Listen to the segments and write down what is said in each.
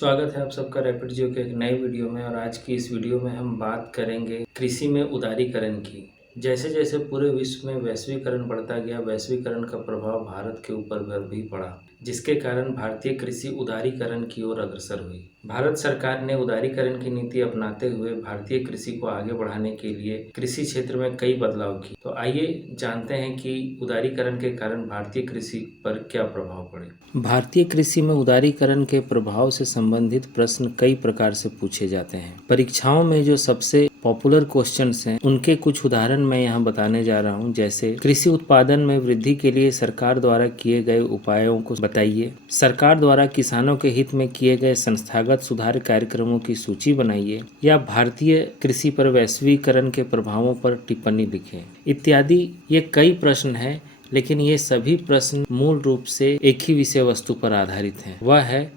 स्वागत है आप सबका रैपिड जियो के एक नए वीडियो में। और आज की इस वीडियो में हम बात करेंगे कृषि में उदारीकरण की। जैसे जैसे पूरे विश्व में वैश्वीकरण बढ़ता गया, वैश्वीकरण का प्रभाव भारत के ऊपर भी पड़ा, जिसके कारण भारतीय कृषि उदारीकरण की ओर अग्रसर हुई। भारत सरकार ने उदारीकरण की नीति अपनाते हुए भारतीय कृषि को आगे बढ़ाने के लिए कृषि क्षेत्र में कई बदलाव किए। तो आइए जानते हैं कि उदारीकरण के कारण भारतीय कृषि पर क्या प्रभाव पड़े। भारतीय कृषि में उदारीकरण के प्रभाव से संबंधित प्रश्न कई प्रकार से पूछे जाते हैं। परीक्षाओं में जो सबसे पॉपुलर क्वेश्चंस हैं उनके कुछ उदाहरण मैं यहाँ बताने जा रहा हूँ। जैसे कृषि उत्पादन में वृद्धि के लिए सरकार द्वारा किए गए उपायों को बताइए, सरकार द्वारा किसानों के हित में किए गए संस्थागत सुधार कार्यक्रमों की सूची बनाइए, या भारतीय कृषि पर वैश्वीकरण के प्रभावों पर टिप्पणी लिखें इत्यादि। ये कई प्रश्न हैं, लेकिन ये सभी प्रश्न मूल रूप से एक ही विषय वस्तु पर आधारित हैं।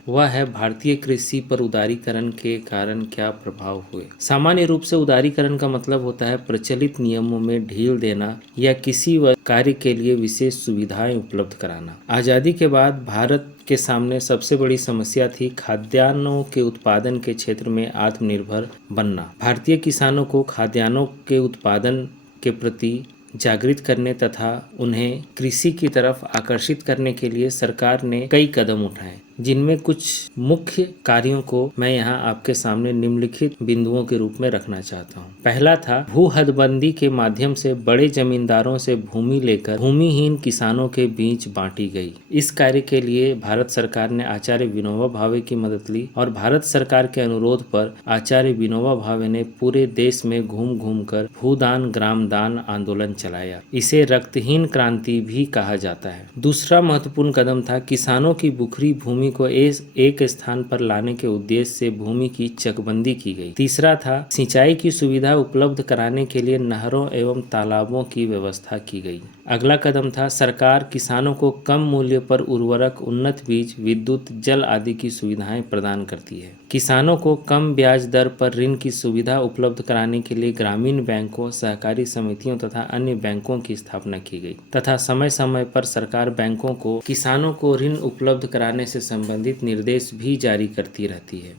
वह है भारतीय कृषि पर उदारीकरण के कारण क्या प्रभाव हुए। सामान्य रूप से उदारीकरण का मतलब होता है प्रचलित नियमों में ढील देना या किसी कार्य के लिए विशेष सुविधाएं उपलब्ध कराना। आजादी के बाद भारत के सामने सबसे बड़ी समस्या थी खाद्यान्नों के उत्पादन के क्षेत्र में आत्मनिर्भर बनना। भारतीय किसानों को खाद्यान्नों के उत्पादन के प्रति जागृत करने तथा उन्हें कृषि की तरफ आकर्षित करने के लिए सरकार ने कई कदम उठाए, जिनमें कुछ मुख्य कार्यों को मैं यहाँ आपके सामने निम्नलिखित बिंदुओं के रूप में रखना चाहता हूँ। पहला था भू हदबंदी के माध्यम से बड़े जमींदारों से भूमि लेकर भूमिहीन किसानों के बीच बांटी गई। इस कार्य के लिए भारत सरकार ने आचार्य विनोबा भावे की मदद ली और भारत सरकार के अनुरोध पर आचार्य विनोबा भावे ने पूरे देश में घूम घूम कर भूदान ग्राम दान आंदोलन चलाया। इसे रक्तहीन क्रांति भी कहा जाता है। दूसरा महत्वपूर्ण कदम था किसानों की बुखरी भूमि को एक स्थान पर लाने के उद्देश्य से भूमि की चकबंदी की गई। तीसरा था सिंचाई की सुविधा उपलब्ध कराने के लिए नहरों एवं तालाबों की व्यवस्था की गई। अगला कदम था सरकार किसानों को कम मूल्य पर उर्वरक, उन्नत बीज, विद्युत, जल आदि की सुविधाएं प्रदान करती है। किसानों को कम ब्याज दर पर ऋण की सुविधा उपलब्ध कराने के लिए ग्रामीण बैंकों, सहकारी समितियों तथा अन्य बैंकों की स्थापना की गई तथा समय समय पर सरकार बैंकों को किसानों को ऋण उपलब्ध कराने से संबंधित निर्देश भी जारी करती रहती है।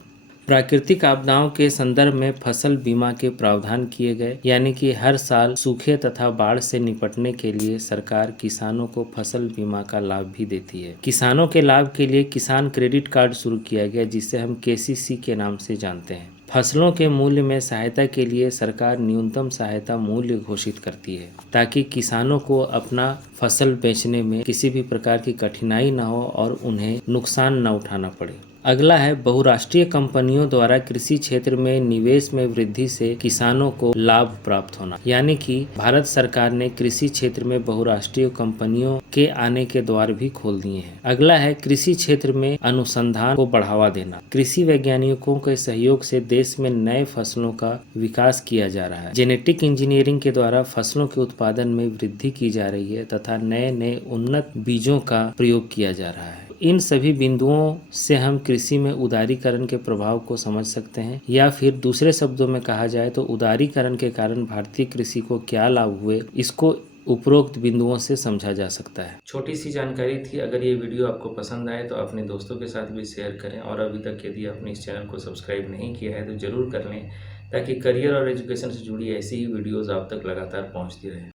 प्राकृतिक आपदाओं के संदर्भ में फसल बीमा के प्रावधान किए गए, यानी कि हर साल सूखे तथा बाढ़ से निपटने के लिए सरकार किसानों को फसल बीमा का लाभ भी देती है। किसानों के लाभ के लिए किसान क्रेडिट कार्ड शुरू किया गया, जिसे हम केसीसी के नाम से जानते हैं। फसलों के मूल्य में सहायता के लिए सरकार न्यूनतम सहायता मूल्य घोषित करती है, ताकि किसानों को अपना फसल बेचने में किसी भी प्रकार की कठिनाई न हो और उन्हें नुकसान न उठाना पड़े। अगला है बहुराष्ट्रीय कंपनियों द्वारा कृषि क्षेत्र में निवेश में वृद्धि से किसानों को लाभ प्राप्त होना, यानी कि भारत सरकार ने कृषि क्षेत्र में बहुराष्ट्रीय कंपनियों के आने के द्वार भी खोल दिए हैं। अगला है कृषि क्षेत्र में अनुसंधान को बढ़ावा देना। कृषि वैज्ञानिकों के सहयोग से देश में नए फसलों का विकास किया जा रहा है। जेनेटिक इंजीनियरिंग के द्वारा फसलों के उत्पादन में वृद्धि की जा रही है तथा नए नए उन्नत बीजों का प्रयोग किया जा रहा है। इन सभी बिंदुओं से हम कृषि में उदारीकरण के प्रभाव को समझ सकते हैं, या फिर दूसरे शब्दों में कहा जाए तो उदारीकरण के कारण भारतीय कृषि को क्या लाभ हुए, इसको उपरोक्त बिंदुओं से समझा जा सकता है। छोटी सी जानकारी थी। अगर ये वीडियो आपको पसंद आए तो अपने दोस्तों के साथ भी शेयर करें, और अभी तक यदि आपने इस चैनल को सब्सक्राइब नहीं किया है तो ज़रूर कर लें, ताकि करियर और एजुकेशन से जुड़ी ऐसी ही वीडियोज़ आप तक लगातार पहुँचती रहे।